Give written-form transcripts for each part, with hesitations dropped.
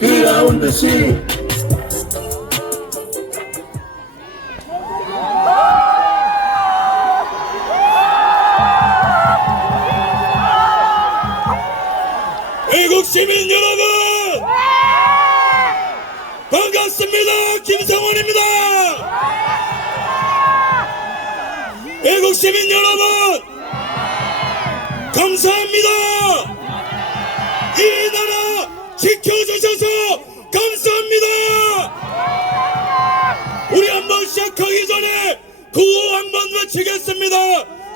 그라운드식 애국 시민 여러분 반갑습니다. 김성원입니다. 애국 시민 여러분 감사합니다. 이 나라 지켜주셔서 감사합니다. 우리 한번 시작하기 전에 구호 한번 외치겠습니다.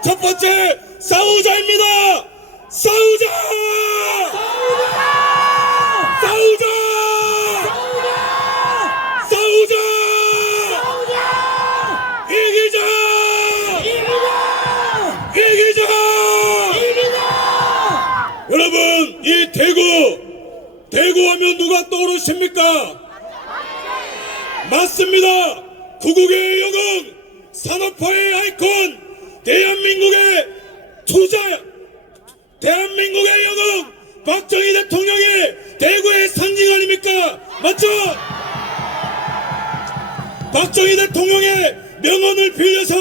첫 번째 싸우자입니다. 싸우자! 싸우자! 싸우자! 이기자! 이기자! 여러분, 이 대구 하면 누가 떠오르십니까? 맞습니다. 구국의 영웅, 산업화의 아이콘, 대한민국의 투자, 대한민국의 영웅 박정희 대통령이 대구의 상징 아닙니까? 맞죠? 박정희 대통령의 명언을 빌려서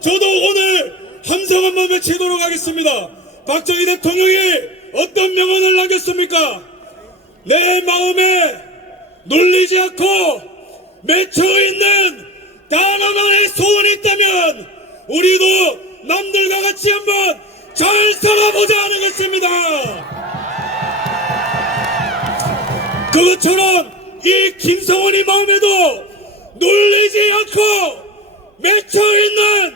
저도 오늘 함성 한번 외치도록 하겠습니다. 박정희 대통령이 어떤 명언을 남겼습니까? 내 마음에 놀리지 않고 맺혀있는 단 하나의 소원이 있다면 우리도 남들과 같이 한번 잘 살아보자 하는 것입니다. 그것처럼 이 김성원이 마음에도 놀리지 않고 맺혀있는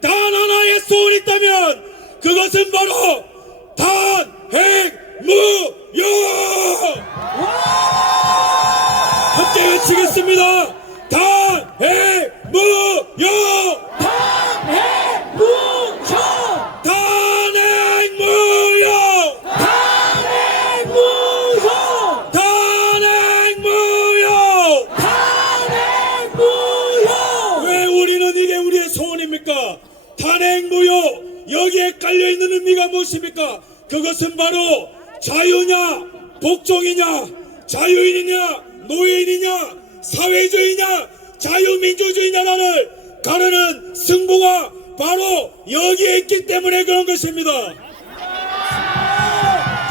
단 하나의 소원이 있다면 그것은 바로 단핵무역! 함께 외치겠습니다. 단핵무역! 단핵무역 단핵무역! 단핵무역 단핵무역! 단핵무역 왜 우리는 이게 우리의 소원입니까? 단핵무역! 여기에 깔려있는 의미가 무엇입니까? 그것은 바로 자유냐 복종이냐 자유인이냐 노예인이냐 사회주의냐 자유민주주의냐를 가르는 승부가 바로 여기에 있기 때문에 그런 것입니다.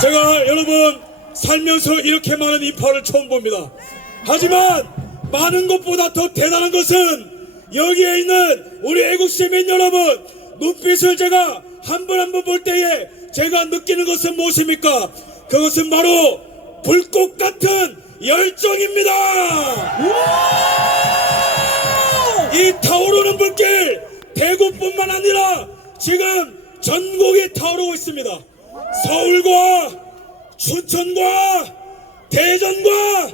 제가 여러분 살면서 이렇게 많은 인파를 처음 봅니다. 하지만 많은 것보다 더 대단한 것은 여기에 있는 우리 애국시민 여러분 눈빛을 제가 한 번 한 번 볼 때에 제가 느끼는 것은 무엇입니까? 그것은 바로 불꽃 같은 열정입니다. 이 타오르는 불길 대구뿐만 아니라 지금 전국이 타오르고 있습니다. 서울과 춘천과 대전과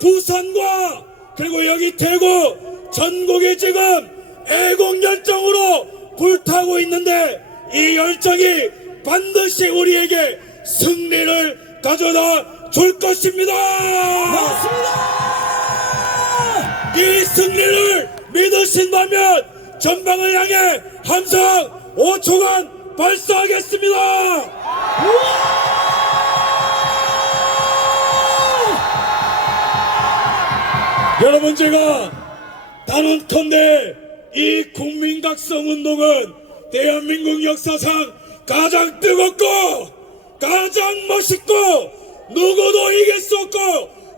부산과 그리고 여기 대구 전국이 지금 애국 열정으로 불타고 있는데 이 열정이 반드시 우리에게 승리를 가져다 줄 것입니다. 맞습니다. 이 승리를 믿으신다면 전방을 향해 함성 5초간 발사하겠습니다. 여러분 제가 단언컨대 이 국민각성운동은 대한민국 역사상 가장 뜨겁고 가장 멋있고 누구도 이길 수 없고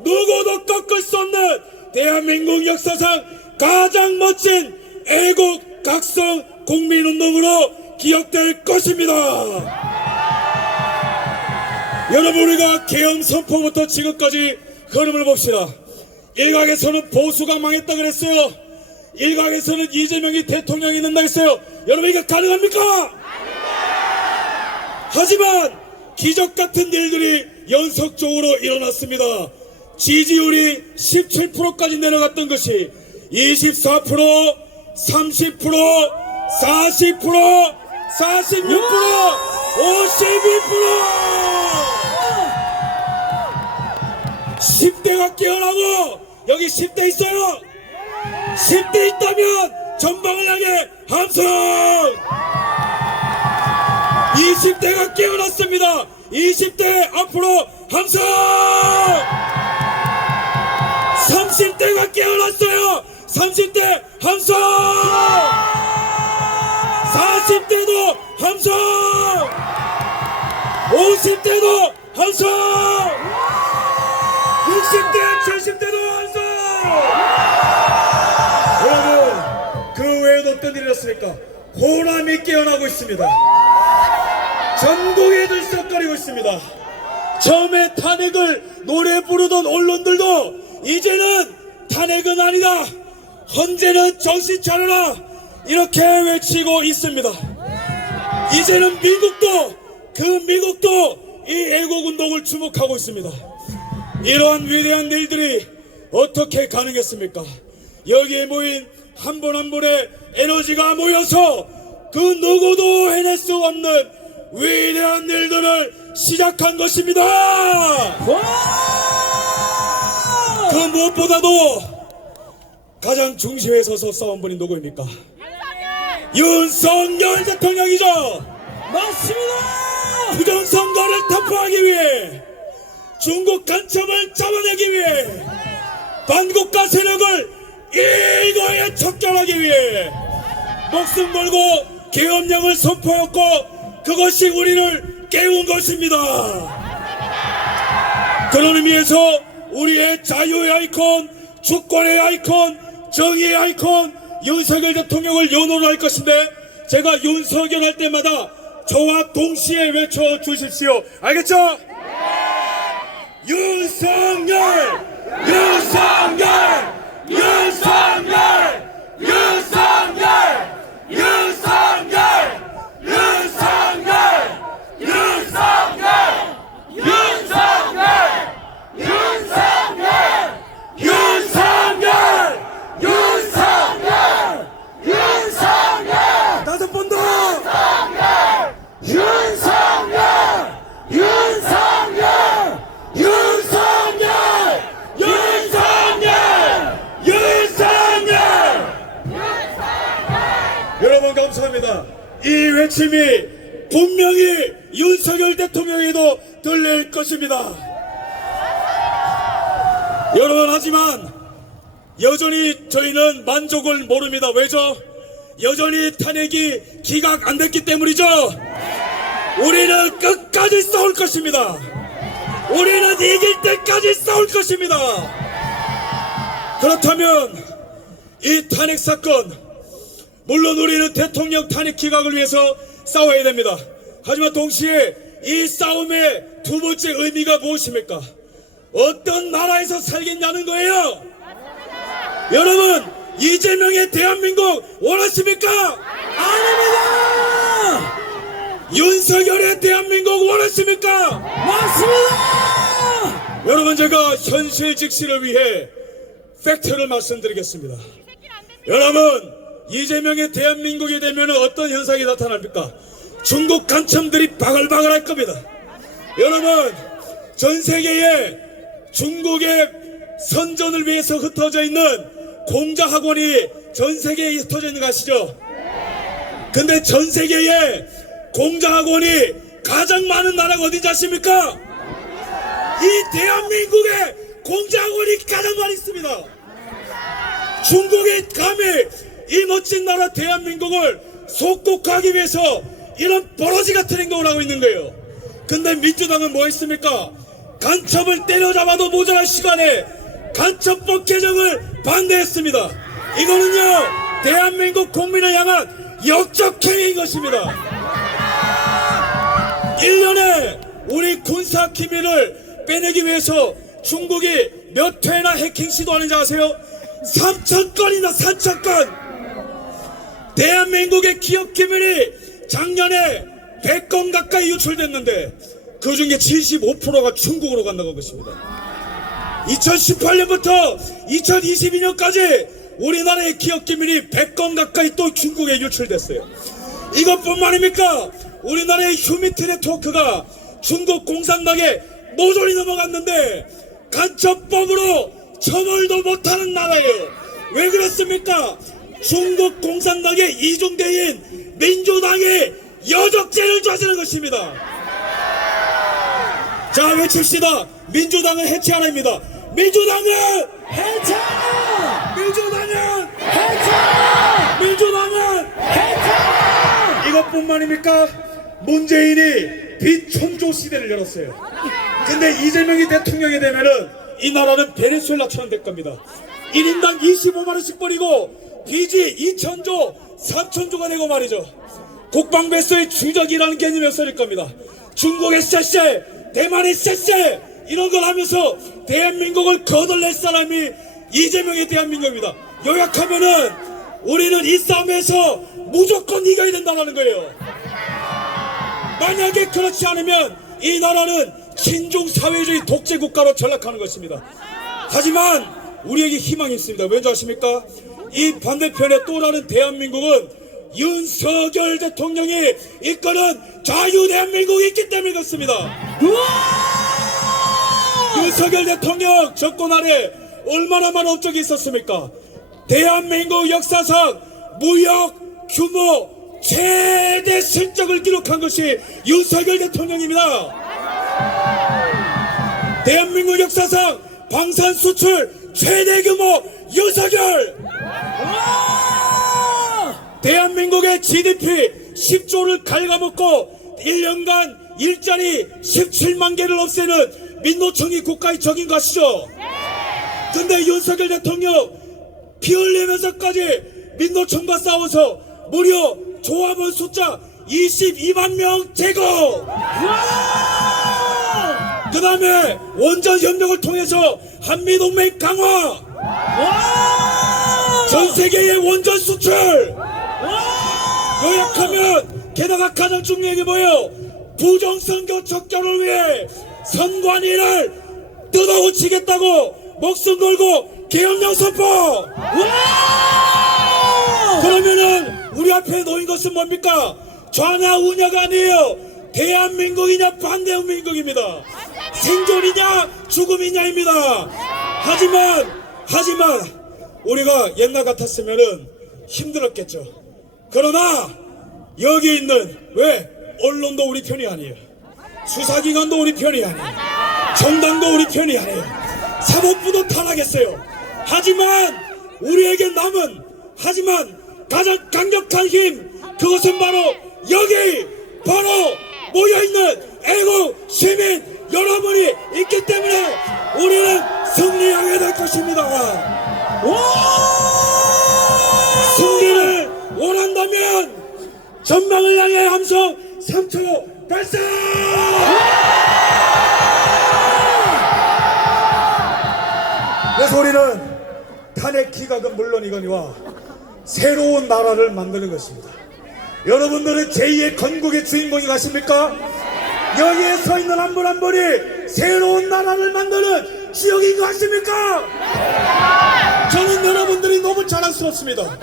누구도 꺾을 수 없는 대한민국 역사상 가장 멋진 애국각성 국민운동으로 기억될 것입니다. 여러분 우리가 계엄 선포부터 지금까지 흐름을 봅시다. 일각에서는 보수가 망했다 그랬어요. 일각에서는 이재명이 대통령이 된다 했어요. 여러분 이게 가능합니까? 하지만 기적같은 일들이 연속적으로 일어났습니다. 지지율이 17%까지 내려갔던 것이 24%, 30%, 40%, 46%, 52%! 10대가 깨어나고 여기 10대 있어요. 10대 있다면 전방을 향해 함성. 20대가 깨어났습니다. 20대 앞으로 함성! 30대가 깨어났어요. 30대 함성! 40대도 함성! 50대도 함성! 60대, 70대도 함성! 여러분, 그 외에도 어떤 일이 있었습니까? 호남이 깨어나고 있습니다. 전국에 들썩거리고 있습니다. 처음에 탄핵을 노래 부르던 언론들도 이제는 탄핵은 아니다, 헌재는 정신 차려라, 이렇게 외치고 있습니다. 이제는 미국도 이 애국운동을 주목하고 있습니다. 이러한 위대한 일들이 어떻게 가능했습니까? 여기에 모인 한 분 한 분의 에너지가 모여서 그 누구도 해낼 수 없는 위대한 일들을 시작한 것입니다. 그 무엇보다도 가장 중심에 서서 싸운 분이 누구입니까? 윤석열 대통령이죠. 맞습니다. 부정선거를 타파하기 위해, 중국 간첩을 잡아내기 위해, 반국가 세력을 일거에 척결하기 위해 목숨 걸고 계엄령을 선포했고, 그것이 우리를 깨운 것입니다. 그런 의미에서 우리의 자유의 아이콘, 주권의 아이콘, 정의의 아이콘 윤석열 대통령을 연호를 할 것인데, 제가 윤석열 할 때마다 저와 동시에 외쳐주십시오. 알겠죠? 네! 윤석열! 윤석열! 윤석열! 윤석열! 윤석열! 윤석열! 윤석열! 윤석열! 윤석열! 윤석열! 윤석열! 윤석열! 다섯 번 더! 윤석열! 윤석열! 윤석열! 윤석열! 윤석열! 여러분 감사합니다. 이 외침이 분명히 윤석열 대통령에도 들릴 것입니다. 여러분, 하지만 여전히 저희는 만족을 모릅니다. 왜죠? 여전히 탄핵이 기각 안 됐기 때문이죠. 우리는 끝까지 싸울 것입니다. 우리는 이길 때까지 싸울 것입니다. 그렇다면 이 탄핵 사건, 물론 우리는 대통령 탄핵 기각을 위해서 싸워야 됩니다. 하지만 동시에 이 싸움의 두 번째 의미가 무엇입니까? 어떤 나라에서 살겠냐는 거예요. 여러분, 이재명의 대한민국 원하십니까? 아닙니다. 윤석열의 대한민국 원하십니까? 맞습니다. 여러분, 제가 현실 직시를 위해 팩트를 말씀드리겠습니다. 여러분, 이재명의 대한민국이 되면 어떤 현상이 나타납니까? 중국 간첩들이 바글바글 할 겁니다. 여러분, 전 세계에 중국의 선전을 위해서 흩어져 있는 공자학원이 전 세계에 흩어져 있는 거 아시죠? 근데 전 세계에 공자학원이 가장 많은 나라가 어딘지 아십니까? 이 대한민국에 공자학원이 가장 많이 있습니다. 중국이 감히 이 멋진 나라 대한민국을 속국하기 위해서 이런 버러지 같은 행동을 하고 있는 거예요. 근데 민주당은 뭐 했습니까? 간첩을 때려잡아도 모자랄 시간에 간첩법 개정을 반대했습니다. 이거는요, 대한민국 국민을 향한 역적행위인 것입니다. 1년에 우리 군사 기밀을 빼내기 위해서 중국이 몇 회나 해킹 시도하는지 아세요? 3,000건이나 3,000건! 대한민국의 기업 기밀이 작년에 100건 가까이 유출됐는데 그 중에 75%가 중국으로 간다는 것입니다. 2018년부터 2022년까지 우리나라의 기업 기밀이 100건 가까이 또 중국에 유출됐어요. 이것뿐만입니까? 우리나라의 휴미트 네트워크가 중국 공산당에 모조리 넘어갔는데 간첩법으로 처벌도 못하는 나라예요. 왜 그렇습니까? 중국 공산당의 이중대인 민주당이 여적죄를 저지른 것입니다. 자, 외칩시다. 민주당은 해체하라입니다. 민주당은 해체하라! 민주당은 해체하라! 민주당은 해체하라! 이것뿐만입니까? 문재인이 비청조 시대를 열었어요. 근데 이재명이 대통령이 되면은 이 나라는 베네수엘라처럼 될 겁니다. 1인당 25만원씩 버리고 빚이 2천조 3천조가 되고 말이죠. 국방배수의 주적이라는 개념이 없어질 겁니다. 중국의 쎄쎄, 대만의 쎄쎄 이런 걸 하면서 대한민국을 거덜낼 사람이 이재명의 대한민국입니다. 요약하면은 우리는 이 싸움에서 무조건 이겨야 된다는 거예요. 만약에 그렇지 않으면 이 나라는 친중사회주의 독재국가로 전락하는 것입니다. 하지만 우리에게 희망이 있습니다. 왠지 아십니까? 이 반대편에 또 다른 대한민국은 윤석열 대통령이 이끄는 자유대한민국이 있기 때문에 그렇습니다. 윤석열 대통령 정권 아래 얼마나 많은 업적이 있었습니까? 대한민국 역사상 무역 규모 최대 실적을 기록한 것이 윤석열 대통령입니다. 대한민국 역사상 방산 수출 최대 규모 윤석열. 대한민국의 GDP 10조를 갉아먹고 1년간 일자리 17만 개를 없애는 민노총이 국가의 적인 것이죠. 근데 윤석열 대통령 피 흘리면서까지 민노총과 싸워서 무려 조합원 숫자 22만 명 제거. 그 다음에 원전 협력을 통해서 한미동맹 강화. 전 세계의 원전 수출. 요약하면 게다가 가장 중요한 게 뭐예요? 부정선거 척결을 위해 선관위를 뜯어고치겠다고 목숨 걸고 계엄령 선포. 그러면은 우리 앞에 놓인 것은 뭡니까? 좌냐 우냐가 아니에요. 대한민국이냐 반대한민국입니다. 생존이냐 죽음이냐입니다. 하지만 우리가 옛날 같았으면은 힘들었겠죠. 그러나 여기 있는 왜 언론도 우리 편이 아니에요. 수사기관도 우리 편이 아니에요. 정당도 우리 편이 아니에요. 사법부도 탄압했어요. 하지만 우리에게 남은 가장 강력한 힘, 그것은 바로 여기 바로 모여있는 애국 시민 여러분이 있기 때문에 우리는 승리하게 될 것입니다. 승리를 원한다면 전방을 향해 함성 3초 발사! 그래서 우리는 탄핵 기각은 물론이거니와 새로운 나라를 만드는 것입니다. 여러분들은 제2의 건국의 주인공이 가십니까? 여기에 서 있는 한 분 한 분이 새로운 나라를 만드는 지역인 것 같습니까? 저는 여러분들이 너무 자랑스럽습니다.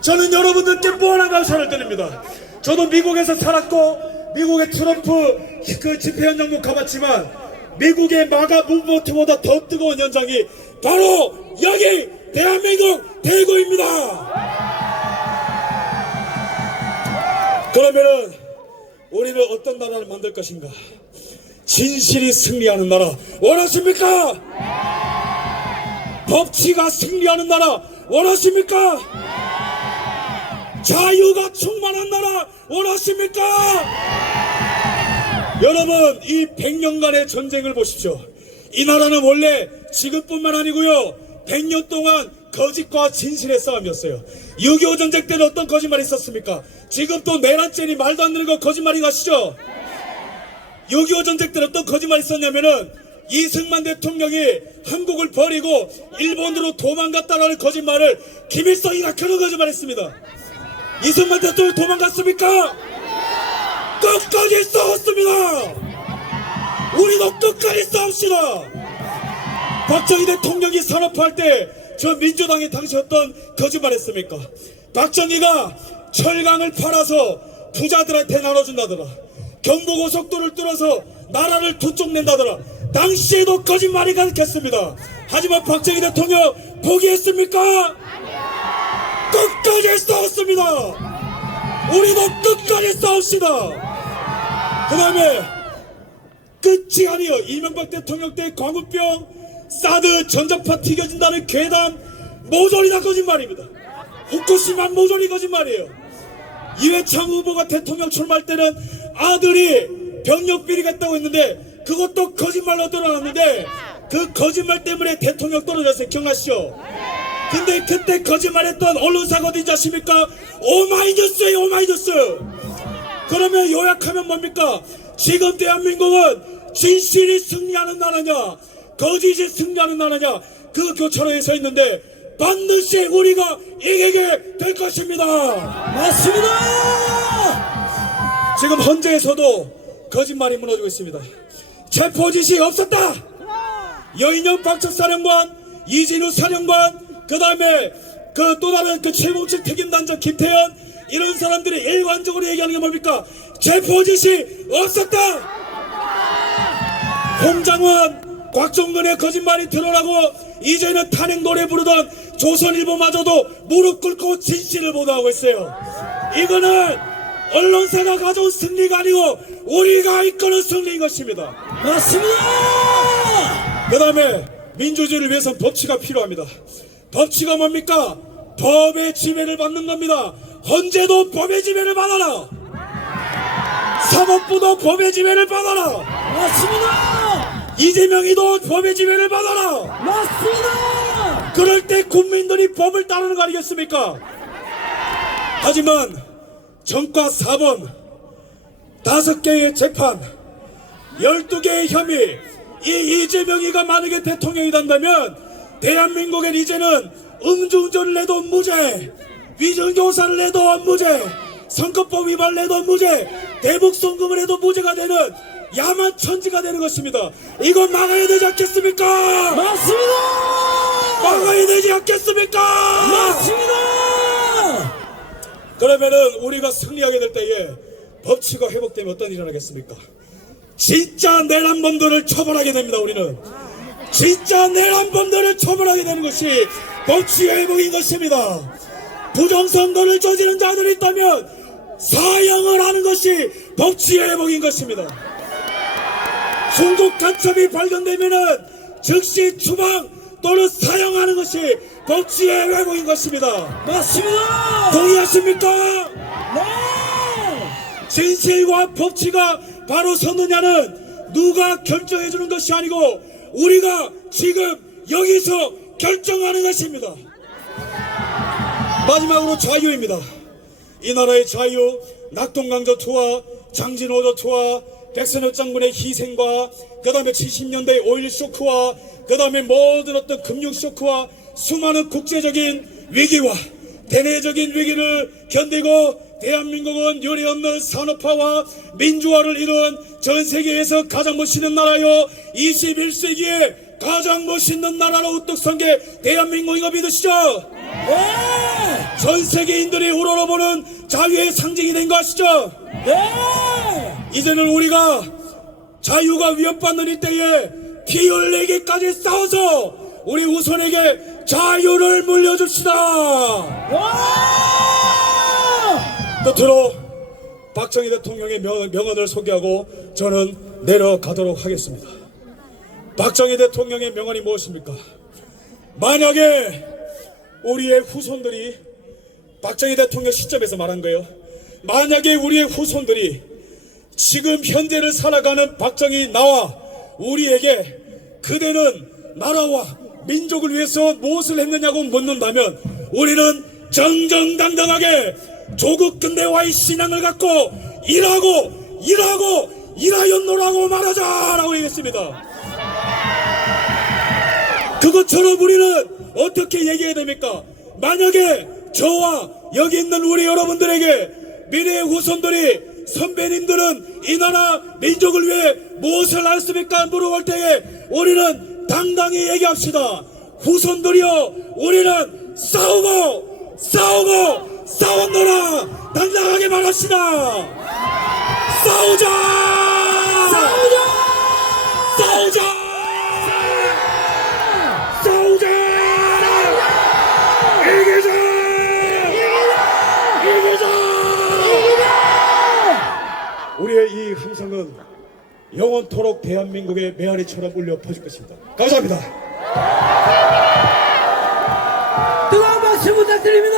저는 여러분들께 무한한 감사를 드립니다. 저도 미국에서 살았고 미국의 트럼프 그 집회 현장도 가봤지만 미국의 마가 무브먼트보다 더 뜨거운 현장이 바로 여기 대한민국 대구입니다. 그러면은 우리는 어떤 나라를 만들 것인가? 진실이 승리하는 나라 원하십니까? 법치가 승리하는 나라 원하십니까? 자유가 충만한 나라 원하십니까? 여러분, 이 100년간의 전쟁을 보십시오. 이 나라는 원래 지금뿐만 아니고요 100년 동안 거짓과 진실의 싸움이었어요. 6.25 전쟁 때는 어떤 거짓말이 있었습니까? 지금 또 내란죄니 말도 안 되는 거 거짓말이 가시죠? 6.25 전쟁 때는 어떤 거짓말이 있었냐면은 이승만 대통령이 한국을 버리고 일본으로 도망갔다라는 거짓말을 김일성이 그런 거짓말을 했습니다. 이승만 대통령이 도망갔습니까? 끝까지 싸웠습니다. 우리도 끝까지 싸웁시다. 박정희 대통령이 산업화할 때 저 민주당이 당시 어떤 거짓말 했습니까? 박정희가 철강을 팔아서 부자들한테 나눠준다더라. 경부고속도로를 뚫어서 나라를 두 쪽 낸다더라. 당시에도 거짓말이 가득했습니다. 하지만 박정희 대통령 포기했습니까? 끝까지 싸웠습니다. 우리도 끝까지 싸웁시다. 그 다음에 끝이 아니요. 이명박 대통령 때 광우병, 사드, 전자파 튀겨진다는 괴담 모조리 다 거짓말입니다. 후쿠시마 모조리 거짓말이에요. 이회창 후보가 대통령 출마할 때는 아들이 병력 비리겠다고 했는데 그것도 거짓말로 드러났는데 그 거짓말 때문에 대통령 떨어졌어요. 기억나시죠? 근데 그때 거짓말했던 언론사가 어디 아십니까? 오마이뉴스예요. 오마이뉴스. 그러면 요약하면 뭡니까? 지금 대한민국은 진실이 승리하는 나라냐 거짓이 승리하는 나라냐 그 교차로에 서 있는데 반드시 우리가 이기게 될 것입니다. 맞습니다. 지금 헌재에서도 거짓말이 무너지고 있습니다. 체포지시 없었다. 여인영 박척사령관, 이진우 사령관, 그 다음에 그 또 다른 그 최공식 책임단장 김태현 이런 사람들이 일관적으로 얘기하는 게 뭡니까? 체포지시 없었다. 홍장원, 곽종근의 거짓말이 드러나고 이제는 탄핵 노래 부르던 조선일보마저도 무릎 꿇고 진실을 보도하고 있어요. 이거는 언론사가 가져온 승리가 아니고 우리가 이끄는 승리인 것입니다. 맞습니다. 그 다음에 민주주의를 위해서는 법치가 필요합니다. 법치가 뭡니까? 법의 지배를 받는 겁니다. 헌재도 법의 지배를 받아라. 사법부도 법의 지배를 받아라. 맞습니다. 이재명이도 법의 지배를 받아라. 맞습니다. 그럴 때 국민들이 법을 따르는 거 아니겠습니까? 하지만 정과 사범 5개의 재판 12개의 혐의 이 이재명이가 만약에 대통령이 된다면 대한민국엔 이제는 음주운전을 해도 무죄, 위증교사를 해도 무죄, 선거법 위반을 해도 무죄, 대북송금을 해도 무죄가 되는 야만천지가 되는 것입니다. 이거 막아야 되지 않겠습니까? 맞습니다. 막아야 되지 않겠습니까? 맞습니다. 그러면은 우리가 승리하게 될 때에 법치가 회복되면 어떤 일이 일어나겠습니까? 진짜 내란범들을 처벌하게 됩니다. 우리는 진짜 내란범들을 처벌하게 되는 것이 법치 회복인 것입니다. 부정선거를 저지른 자들이 있다면 사형을 하는 것이 법치 회복인 것입니다. 중국 간첩이 발견되면은 즉시 추방 또는 사형하는 것이 법치의 회복인 것입니다. 맞습니다. 동의하십니까? 네. 진실과 법치가 바로 섰느냐는 누가 결정해주는 것이 아니고 우리가 지금 여기서 결정하는 것입니다. 마지막으로 자유입니다. 이 나라의 자유, 낙동강저 투하, 장진호저 투하, 백선엽 장군의 희생과 그 다음에 70년대 오일 쇼크와 그 다음에 모든 어떤 금융 쇼크와 수많은 국제적인 위기와 대내적인 위기를 견디고 대한민국은 유례없는 산업화와 민주화를 이룬 전 세계에서 가장 멋있는 나라요 21세기에 가장 멋있는 나라로 우뚝 선 게 대한민국인 거 믿으시죠? 네. 전 세계인들이 우러러보는 자유의 상징이 된 거 아시죠? 네. 이제는 우리가 자유가 위협받는 이때에 피 흘리기까지 싸워서 우리 후손에게 자유를 물려줍시다. 끝으로 박정희 대통령의 명언을 소개하고 저는 내려가도록 하겠습니다. 박정희 대통령의 명언이 무엇입니까? 만약에 우리의 후손들이 박정희 대통령 시점에서 말한 거예요. 만약에 우리의 후손들이 지금 현재를 살아가는 박정희 나와 우리에게 그대는 나라와 민족을 위해서 무엇을 했느냐고 묻는다면 우리는 정정당당하게 조국 근대화의 신앙을 갖고 일하였노라고 말하자라고 얘기했습니다. 그것처럼 우리는 어떻게 얘기해야 됩니까? 만약에 저와 여기 있는 우리 여러분들에게 미래의 후손들이 선배님들은 이 나라 민족을 위해 무엇을 하였습니까? 물어볼 때에 우리는 당당히 얘기합시다. 후손들이여 우리는 싸웠노라 당당하게 말합시다. 싸우자 이기자 우리의 이 함성은 영원토록 대한민국의 메아리처럼 울려 퍼질 것입니다. 감사합니다. 뜨거운 박수 부탁드립니다.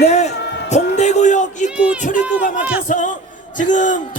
네, 동대구역 입구 출입구가 막혀서 지금